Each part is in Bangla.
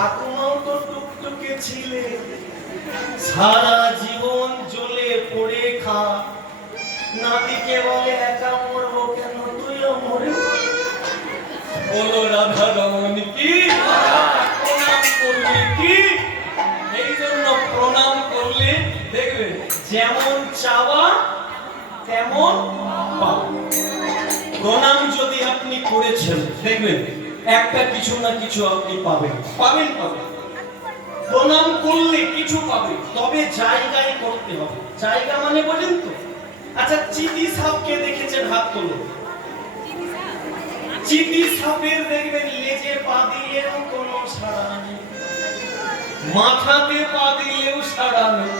ঠাকুমাও তো টুকটুকে ছিলে। সারা জীবন জ্বলে পড়ে খা। নাতিকে বলে, একা মরবো কেন? তুইও মরে। বলো, রাধা রমন কি? প্রণাম করলে কি? এই জন্য প্রণাম করলে, দেখবে, যেমন চাওয়া, তেমন পাওয়া। প্রণাম যদি আপনি করেছেন, দেখবেন একটা কিছু না কিছু আপনি পাবেন। পাবেন পাবেন প্রণাম করলে কিছু পাবে। তবে জায়গায় করতে হবে। জায়গা মানে বলেন তো? আচ্ছা চিতি সাপকে দেখেছেন? হাত তুলুন চিতি সাপের দেখবেন, লেজে পা দিলেও কোনো সাড়া নেই। মাথাতে পা দিলেও সাড়া নেই।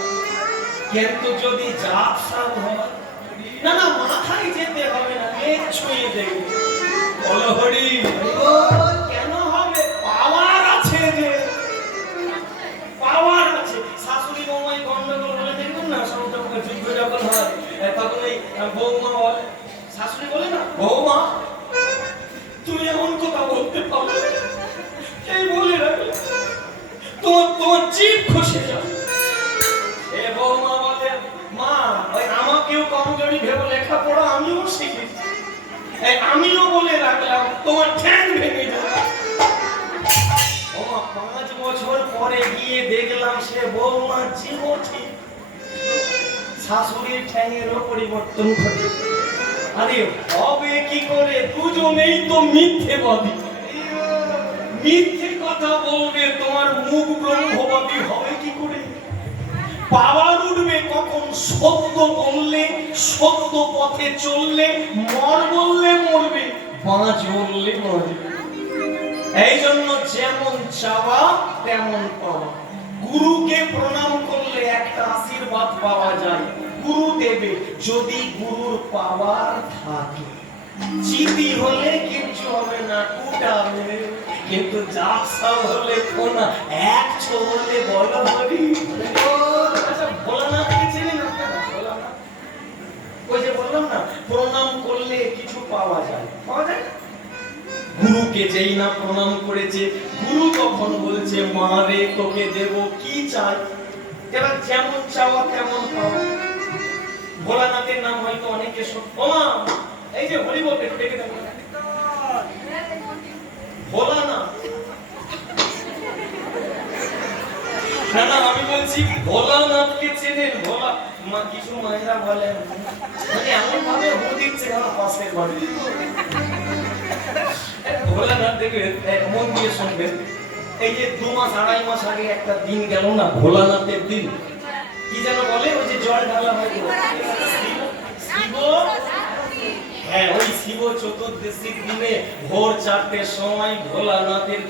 কিন্তু যদি জাত সাপ হয়, না না, মাথায় যেতে হবে না, লেজ ছুঁয়ে দেখবে অলহরি কেন বৌমা বলে শাশুড়ি বলে না? বৌমা তুই এমন কথা বলতে পারবে এই বলে রাখলে তোমার তোমার জিভ খসে যাবে। এ বৌমা বলে মা ওই আমাকেও কমজোরি ভেবে লেখাপড়া আমিও শিখেছি। এই আমিও বলে রাখলাম তোমার ঠ্যাং ভেঙে যাবে। ওমা পাঁচ বছর পরে গিয়ে দেখলাম সে বৌমা জীব ঠিক। শাশুড়ির ঠ্যাঙেরও পরিবর্তন ঘটে। আরে হবে কি করে? দুজনেই তো মিথ্যে বলি। মিথ্যে কথা বলবে তোমার মুখ ব্রহ্মবাদী হবে কি করে? পাওয়ার উঠবে কখন? সত্য বললে সত্য পথে চললে মর বললে মরবে পাঁচ বললে মরবে। এই জন্য যেমন চাওয়া, তেমন পাওয়া। গুরুকে প্রণাম করলে একটা আশীর্বাদ পাওয়া যায় গুরু দেবে যদি গুরুর পাওয়ার থাকে চিতি হলে কিচ্ছু হবে না কুটাবে কিন্তু জাপসা হলে কোনা এক ছোলে বলো আচ্ছা ভোলানাথকে চিনি না আপনারা? ভোলানাথ? ওই যে বললাম না, প্রণাম করলে কিছু পাওয়া যায় পাওয়া যায়? গুরুকে যেই না প্রণাম করেছে, গুরু তখন বলছে, মা রে, তোকে দেব কি চাই? এবার যেমন চাওয়া তেমন পাওয়া ভোলানাথের নাম হয়তো অনেকে মা, এই যে হরি বলতে ডেকে দেবো ভোলানাথ। না আমি বলছি, ভোলানাথকে চেনেন? ভোলা, মা, কিছু মায়েরা বলেন। মানে এমন ভাবে হু দিচ্ছে আমার পাশের বাড়ি ভোলানাথ দেখবেন মন দিয়ে শুনবেন এই যে দু মাস, আড়াই মাস আগে একটা দিন গেল না ভোলানাথের দিন। কি যেন বলে, ওই যে জল ঢালা হয় শিব- হ্যাঁ ওই শিব চতুর্দশীর দিনে ভোর চারটের সময় ভোলানাথের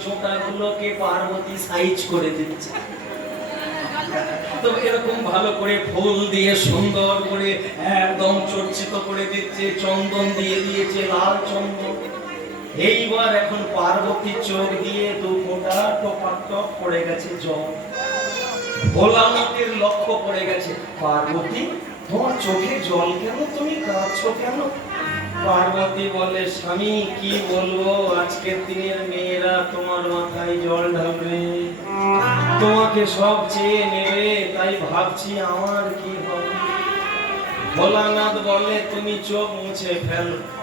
পার্বতী সাইজ করে দিচ্ছে। তো এরকম ভালো করে ফুল দিয়ে, সুন্দর করে একদম চর্চিত করে দিচ্ছে, চন্দন দিয়ে দিয়েছে, লাল চন্দন। এইবার এখন পার্বতী চোখ দিয়ে দু ফোঁটা টপাক টপ পড়ে গেছে জল। ভোলানাথের লক্ষ্য পড়ে গেছে। পার্বতী, তোমার চোখে জল কেন? তুমি কাঁদছো কেন? পার্বতী বলে, স্বামী, কি বলব? আজকের দিনের মেয়েরা তোমার মাথায় জল ঢালবে। তোমাকে সব চেয়ে নেবে, তাই ভাবছি আমার কি হবে? ভোলানাথ বলে, তুমি চোখ মুছে ফেলো।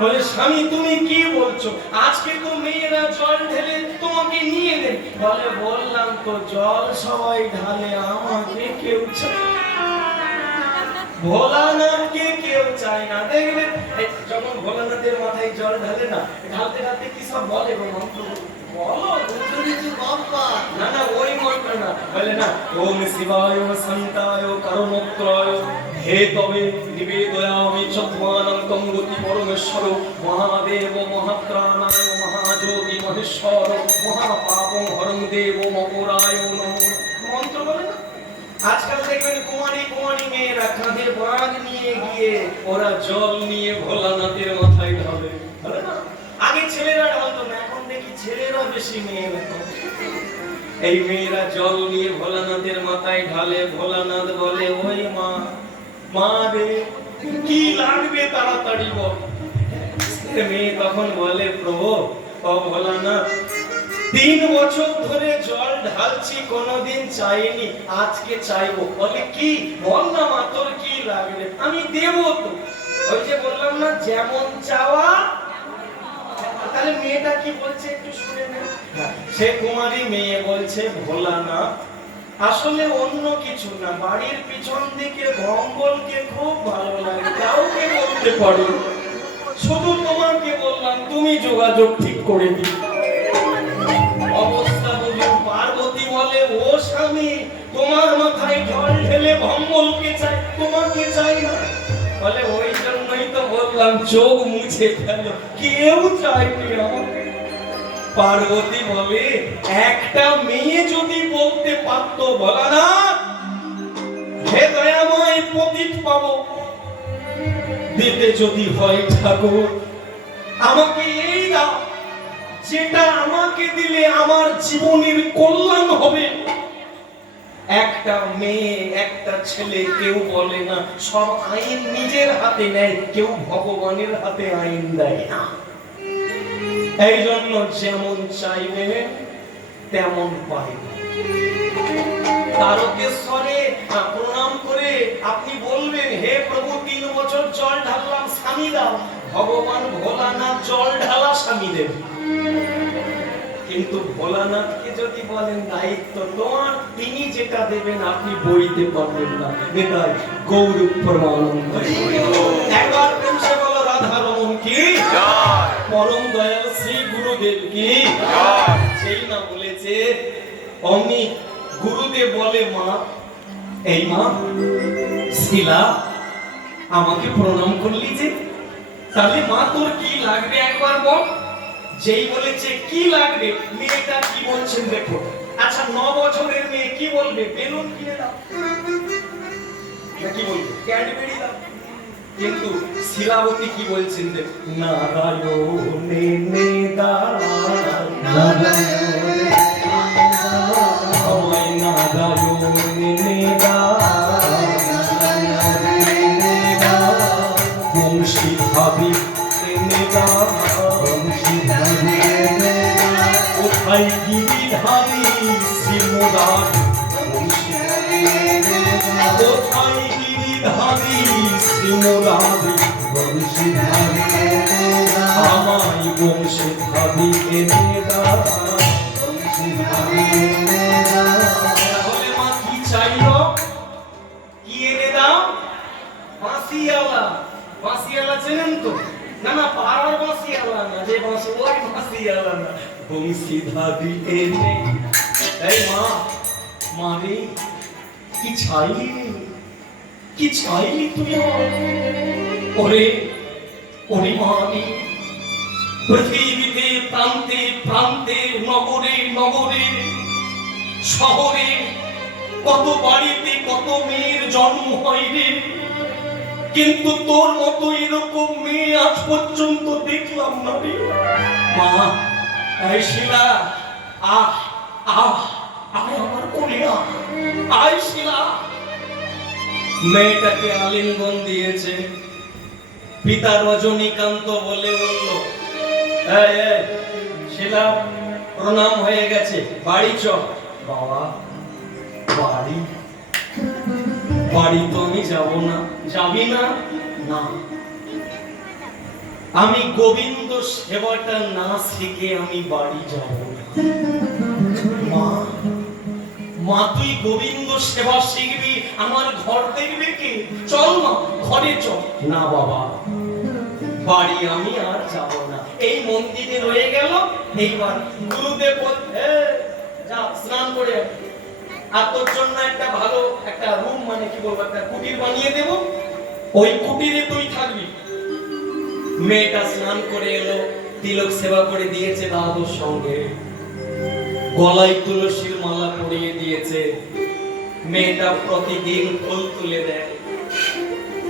বলে, স্বামী, তুমি কি বলছো? আজকে তো মেয়েরা জল ঢেলে তোমাকে নিয়ে নেই বলে, বললাম তো, জল সবাই ঢালে আমাকে কেউ ভোলানাথকে কেউ চায় না। দেখবে যখন ভোলানাথের মাথায় জল ঢালে না, ঢালতে ঢালতে কি সব বলে এবং মন্ত্র মন্ত্র আজকাল দেখবেন কুমারী কুমারী মেয়েরা কাঁধে বাঘ নিয়ে গিয়ে ওরা জল নিয়ে ভোলানাথের মাথায় ঢালে? আগে ছেলেরা ঢালতো না ছেলেরা বেশি মেয়ে এই মেয়েরা জল নিয়ে ভোলানাথের মাথায় ঢালে, ভোলানাথ বলে, ওই মা মা রে, কি লাগবে তাড়াতাড়ি বল? মেয়ে তখন বলে, প্রভু, ও ভোলানাথ, তিন বছর ধরে জল ঢালছি, কোনোদিন চাইনি, আজকে চাইব। বলে, কি? বল না মা, তোর কি লাগবে? আমি দেবো তো। ওই যে বললাম না, যেমন চাওয়া তাহলে মেয়েটা কি বলছে একটু শুনে নে সে কুমারী মেয়ে বলছে, ভোলা না, আসলে অন্য কিছু না। বাড়ির পিছন দিকে ভঙ্গলকে খুব ভালো লাগে, কাউকে বলতে পারি শুধু তোমাকে বললাম, তুমি যোগাযোগ ঠিক করে দিও। অবস্থা বুঝুন পার্বতী বলে, ও স্বামী, তোমার মাথায় জল ঢেলে ভম্বলকে চাই, তোমাকে চাই না। বলে, ওই জন্যই তো বললাম, চোখ মুছে ফেল। কেউ চাইনি পার্বতী বলে, একটা মেয়ে যদি বলতে পারতো বলা না হে দয়াময় পতিত পাবো। দিতে যদি হয় ঠাকুর, আমাকে এই দাও। যেটা আমাকে দিলে আমার জীবনের কল্যাণ হবে। একটা মেয়ে, একটা ছেলে কেউ বলে না, সব আইন নিজের হাতে নেয়, কেউ ভগবানের হাতে আইন দেয় না। এই জন্য যেমন চাইবে, তেমন পাইবে। তারকেশ্বরে প্রণাম করে আপনি বলবেন, হে প্রভু, তিন বছর জল ঢাললাম স্বামী দাও। ভগবান ভোলানাথ জল ঢালা স্বামী দেবে কিন্তু ভোলানাথকে যদি বলেন দায়িত্ব তোমার, তিনি যেটা দেবেন আপনি বইতে পারবেন না। নেতাই গৌরব প্রমানন্দ। একবার বলো কি? পরম দয়াল শ্রী গুরুদেব কি? সেই না বলেছে, অমনি গুরুদেব বলে, মা, এই মা, শিলা, আমাকে প্রণাম করলি যে, তাহলে মা তোর কি লাগবে একবার বল? যেই বলেছে, কি লাগবে? মেয়েটা কি বলছেন দেখো। আচ্ছা ন বছরের মেয়ে কি বলবে? বেলুন কিনে দাও। কি বলবে? ক্যাডবেরি দাও। কিন্তু শিলাবতী কি বলছেন যে, নারায়ণে নেদা আমায় নারায়ণে কোথায় গিরিধারী শ্রীমদার কোথায় গিরিধারী শ্রীমদারি আমায় বংশে ভাবি এনে তাহলে মা কি চাইলো? কি এনে দাও? বাঁশিয়ালা বাঁশিয়ালা চেনেন তো? না না, পাড়ার বাঁশিয়ালা না, যে বাঁশি, ওই বাঁশিয়ালা না। বংশী ধাবি এনে এই মা মারে কি চাইলি কি চাইলি তুমি আমার? ওরে ওরে মানি পৃথিবীতে প্রান্তে প্রান্তে নগরে নগরে শহরে কত বাড়িতে কত মেয়ের জন্ম হয় রে? কিন্তু তোর মতো এরকম মেয়ে আজ পর্যন্ত দেখলাম না রে। মা মেয়েটাকে আলিঙ্গন দিয়েছে। পিতা রজনীকান্ত বলে বলল শিলা, প্রণাম হয়ে গেছে। বাড়ি চ বাবা, বাড়ি? বাড়ি তো আমি যাব না। যাবি না? না। আমি গোবিন্দ সেবাটা না শিখে আমি বাড়ি যাব মা মা, তুই গোবিন্দ সেবা শিখবি, আমার ঘর দেখবে কি? চল মা, ঘরে চল। না বাবা, বাড়ি আমি আর যাব না। এই মন্দিরে রয়ে গেল, এইবার গুরুদেব যা, স্নান করে। আর তোর জন্য একটা ভালো একটা রুম মানে কি বলব, একটা কুটির বানিয়ে দেব। ওই কুটিরে তুই থাকবি। মেয়েটা স্নান করে এলো, তিলক সেবা করে দিয়েছে দাদুর সঙ্গে। গলায় তুলসীর মালা পরিয়ে দিয়েছে। মেয়েটা প্রতিদিন ফুল তুলে দেয়।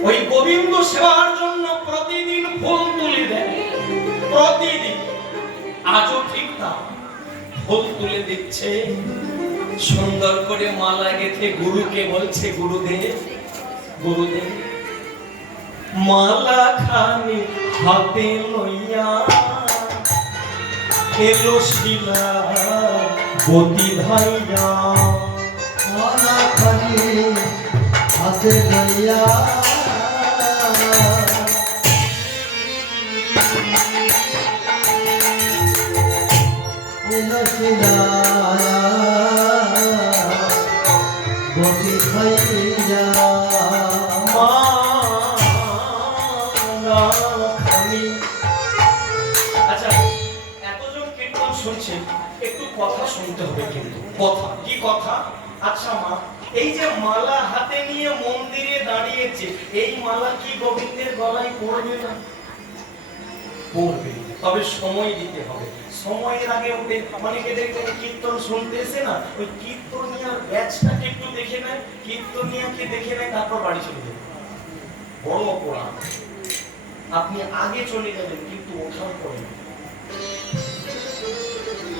ওই গোবিন্দ সেবার জন্য প্রতিদিন ফুল তুলে দেয়। প্রতিদিন। আজও ঠিক তা। ফুল তুলে দিচ্ছে। সুন্দর করে মালা গেথে গুরুকে বলছে, গুরুদেব গুরুদেব। মালা খানি হাতে লইয়া এলো শিলা গতি ভাইয়া। মালা খানি হাতে লইয়া। এলো শিলায়া বটি খাইয়া শুনছেন একটু কথা শুনতে হবে কিন্তু। কথা, কি কথা? আচ্ছা মা, এই যে মালা হাতে নিয়ে মন্দিরে দাঁড়িয়েছে, এই মালা কি গোবিন্দের গলায় পড়বে না? পড়বে, তবে সময় দিতে হবে। সময়ের আগে ওদের অনেকে দেখবেন কীর্তন শুনতে এসে না, ওই কীর্তনিয়ার ব্যাচটাকে একটু দেখে নেয় কীর্তনিয়াকে দেখে নেয়, তারপর বাড়ি চলে যাবে বড় অপরাধ। আপনি আগে চলে যাবেন, কিন্তু ওঠার পরে না।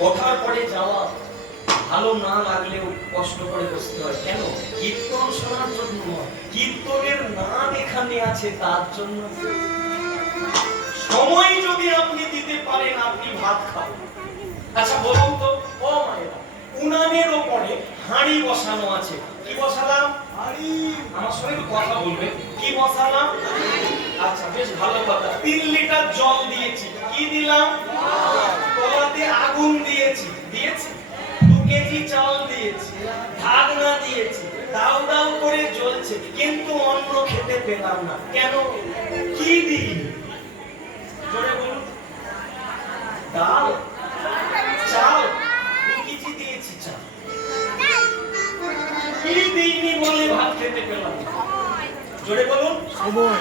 ওঠার পরে যাওয়া ভালো না লাগলেও কষ্ট করে বসতে হয়। কেন? কীর্তন শোনার জন্য কীর্তনের নাম এখানে আছে তার জন্য সময় যদি আপনি দিতে পারেন আপনি ভাত খাবেন। আচ্ছা বলুন তো ও মায়েরা উনানের ওপরে হাঁড়ি বসানো আছে। কি বসালাম? হাঁড়ি। আমার সঙ্গে একটু কথা বলবে। কি বসালাম? আচ্ছা বেশ ভালো কথা। তিন লিটার জল দিয়েছি। কি দিলাম? কলাতে আগুন দিয়েছি। দিয়েছি? দু কেজি চাল দিয়েছি, ঢাকনা দিয়েছি, দাও দাও করে জ্বলছে, কিন্তু অন্ন খেতে পেলাম না। কেন? কি দিই? জোরে বলুন। ডাল? চাল? দু কেজি দিয়েছি চাল। কি দিইনি বলে ভাত খেতে পেলাম? জোরে বলুন। সময়।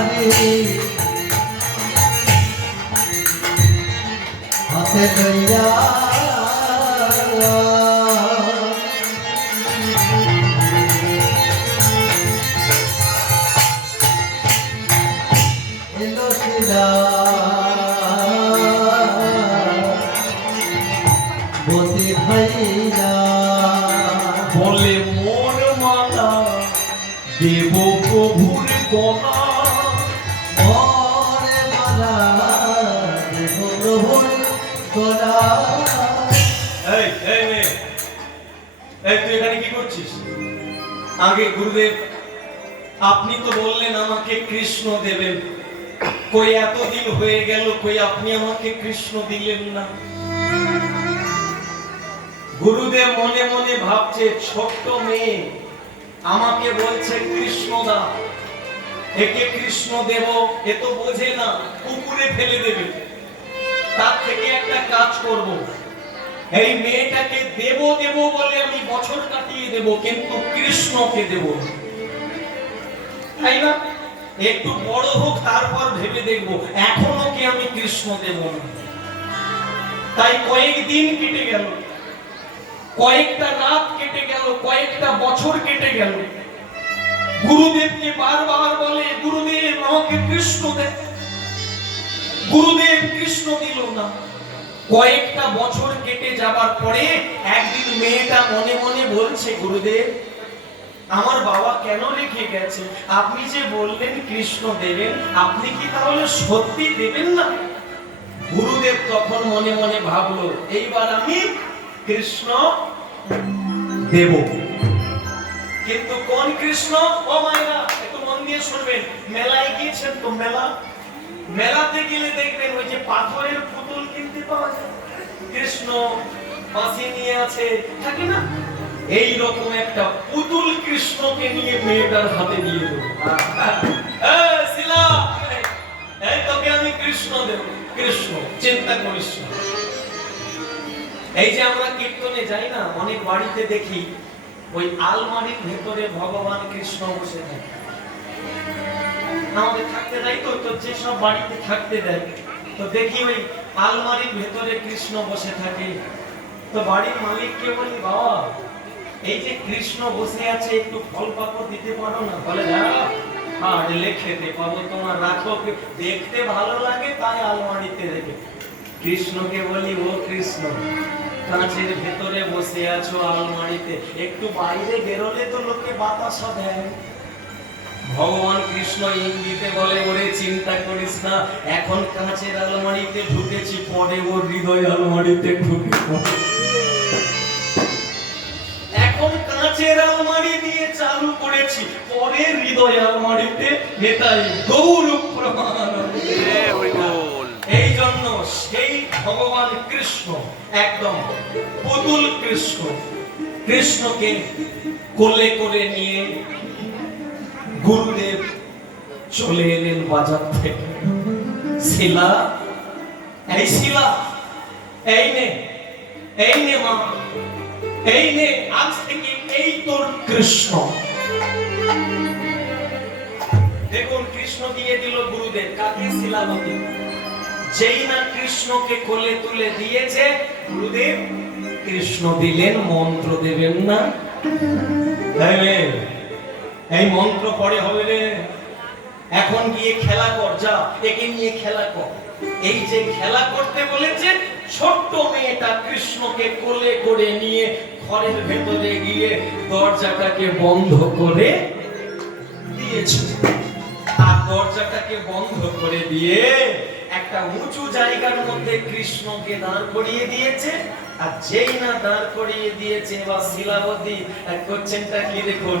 খানি হাতে লইয়া এলো শিলা। বতি ভাইয়া বলে মোর মালা দেব প্রভুর গলা। আগে গুরুদেব আপনি তো বললেন আমাকে কৃষ্ণ দেবেন। কই এতদিন হয়ে গেল, কই আপনি আমাকে কৃষ্ণ দিলেন না। গুরুদেব মনে মনে ভাবছে, ছোট্ট মেয়ে, আমাকে বলছে কৃষ্ণ দা একে কৃষ্ণ দেব, এ তো বোঝে না পুকুরে ফেলে দেবে। তার থেকে একটা কাজ করব। এই মেয়েটাকে দেব দেব বলে আমি বছর কাটিয়ে দেব, কিন্তু কৃষ্ণকে দেব তাই না? একটু বড় হোক, তারপর ভেবে দেখব, এখনও কি আমি কৃষ্ণ দেব না? তাই কয়েকদিন কেটে গেল। কয়েকটা রাত কেটে গেল, কয়েকটা বছর কেটে গেল। গুরুদেবকে বারবার বলে, গুরুদেব, আমাকে কৃষ্ণ দে। গুরুদেব কৃষ্ণ দিল না। কয়েকটা বছর কেটে যাবার পরে একদিন মেয়েটা মনে মনে বলছে, গুরুদেব, আমার বাবা কেন রেখে গেছে? আপনি যে বললেন কৃষ্ণ দেবেন, আপনি কি তাহলে সত্যি দেবেন না? গুরুদেব তখন মনে মনে ভাবলো, এইবার আমি কৃষ্ণ দেব। কিন্তু কোন কৃষ্ণ? ও মায়েরা, একটু মন দিয়ে শুনবেন। মেলায় গিয়েছেন তো মেলা? মেলাতে গেলে দেখবেন ওই যে পাথরের পুতুল কিনতে পাওয়া যায়। কৃষ্ণ বাঁশি নিয়ে আছে, থাকে না? এই রকম একটা পুতুল কৃষ্ণকে নিয়ে মেয়েটার হাতে দিয়ে তোকে আমি কৃষ্ণ দেব। কৃষ্ণ, চিন্তা করিস। এই যে আমরা কীর্তনে যাই না, অনেক বাড়িতে দেখি, ওই আলমারির ভেতরে ভগবান কৃষ্ণ বসে থাকে। আমাদের থাকতে দেয় তো তো যেসব বাড়িতে থাকতে দেয়। তো দেখি ওই আলমারির ভেতরে কৃষ্ণ বসে থাকে। তো বাড়ির মালিককে বলি, বাবা, এই যে কৃষ্ণ বসে আছে, একটু ফল পাপড় দিতে পারো না? বলে দাঁড়া আর খেতে পাবো তোমার, রাখো দেখতে ভালো লাগে, তাই আলমারিতে রেখে। কৃষ্ণকে বলি, ও কৃষ্ণ, কাঁচের ভেতরে বসে আছো আলমারিতে, একটু বাইরে বেরোলে তো লোকে বাতাসা দেয়। ভগবান কৃষ্ণ ইঙ্গিতে বলে, ওরে চিন্তা করিস না, এখন কাঁচের আলমারিতে ঢুকেছি, পরে ওর হৃদয় আলমারিতে ঢুকে এখন কাঁচের আলমারি দিয়ে চালু করেছি, পরে হৃদয় আলমারিতে নেতাই গৌর প্রমাণ। এই জন্য সেই ভগবান কৃষ্ণ, একদম পুতুল কৃষ্ণ, কৃষ্ণকে কোলে করে নিয়ে গুরুদেব চলে এলেন বাজার থেকে। শিলা, এই শিলা, এই নে এই নে মা, এই নে, আজ থেকে এই তোর কৃষ্ণ। দেখুন, কৃষ্ণ দিয়ে দিল গুরুদেব, কাকে শিলাবতী যেই না কৃষ্ণকে কোলে তুলে দিয়েছে, গুরুদেব কৃষ্ণ দিলেন, মন্ত্র দেবেন না? এই মন্ত্র পড়ে হবে রে। এখন গিয়ে খেলা কর, যা, একে নিয়ে খেলা কর। এই যে খেলা করতে বলেছে, ছোট্ট মেয়েটা কৃষ্ণকে কোলে করে নিয়ে ঘরের ভেতরে গিয়ে দরজাটাকে বন্ধ করে দিয়েছে। আর দরজাটাকে বন্ধ করে দিয়ে একটা উঁচু জায়গার মধ্যে কৃষ্ণকে দাঁড় করিয়ে দিয়েছে। আর যেই না দাঁড় করিয়ে দিয়েছে বা শিলাবতী করছেনটা কি দেখুন?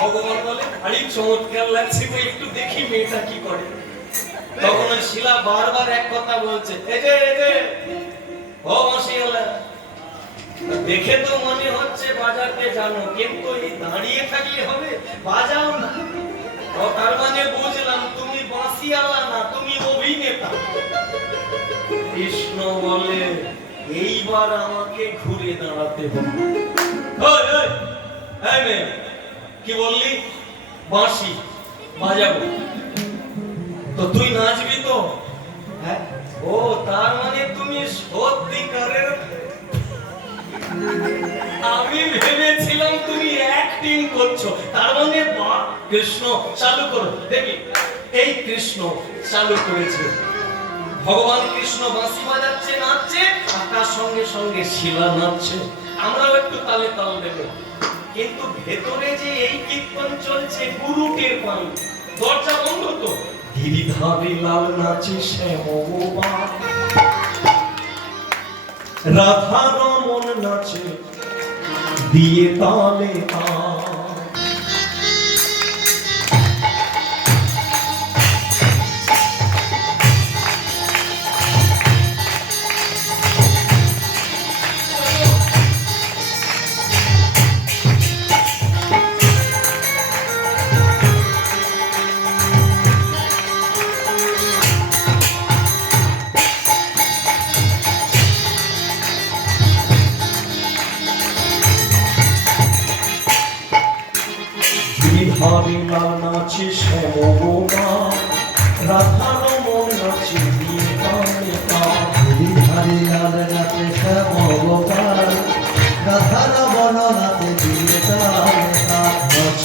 ভগবান বলে আরে চমৎকার লাগছে তো, একটু দেখি মেয়েটা কি করে। তখন শিলা বারবার এক কথা বলছে, এই যে এই যে, ও মশিয়ালা দেখে তো মনে হচ্ছে বাজাতে জানো, কিন্তু এই দাঁড়িয়ে থাকলে হবে, বাজাও না। ও তার মানে বুঝলাম, তুমি বাঁশিয়ালা না, তুমি অভিনেতা। কৃষ্ণ বলে, এইবার আমাকে ঘুরে দাঁড়াতে হবে। কি বললি? বাঁশি, বাজাবো। তো তুই নাচবি তো? হ্যাঁ? ও, তার মানে তুমি সত্যিকারের আমি ভেবেছিলাম তুমি অ্যাক্টিং করছ। তার মানে বাহ কৃষ্ণ, চালু করো। দেখি, এই কৃষ্ণ চালু করেছে। ভগবান কৃষ্ণ বাঁশি বাজাচ্ছে, নাচছে, আর তার সঙ্গে সঙ্গে শিলা নাচছে। আমরাও একটু তালে তাল দেব। কিন্তু ভেতরে যে এই কীর্তন চলছে, গুরু টের পাই দরজা বন্ধ তো। ধীরে ধারে লাল নাচে শ্যামবান রাধা রমন নাচে, দিয়ে তালে তাল।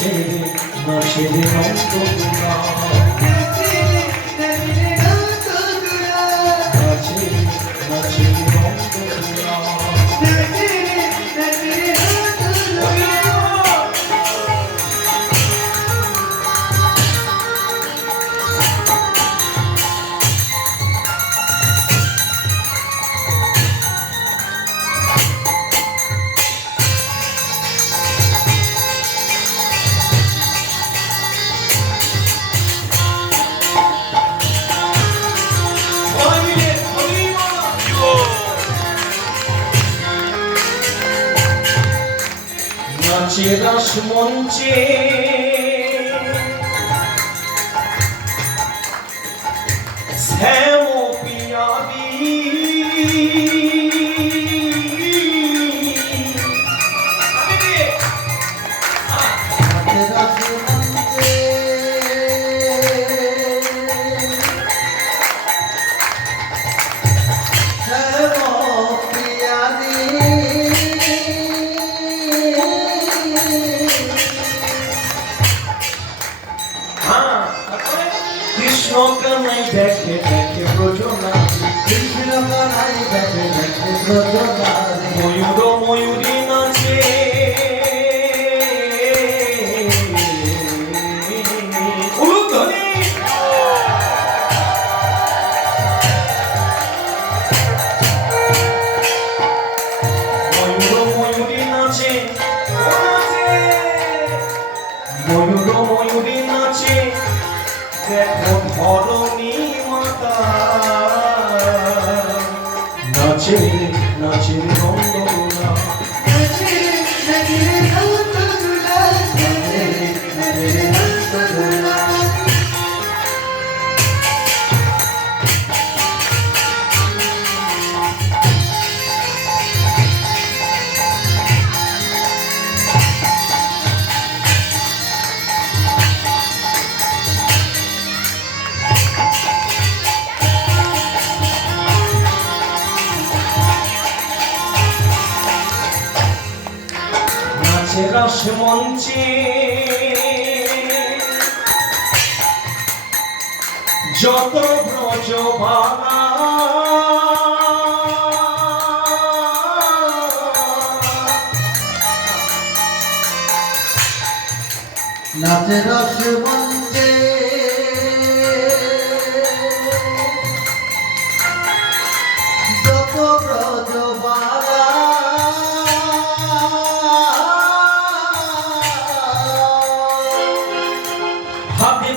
নাচে মাসে নাচে নাচে দাস মঞ্চে। শ্যাম মঞ্চে যত ব্রজ বালা নাচে রস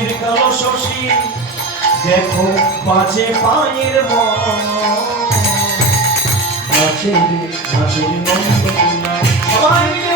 মাঝির কালো শশী দেখো বাজে পানির মাছের মাঝির সবাই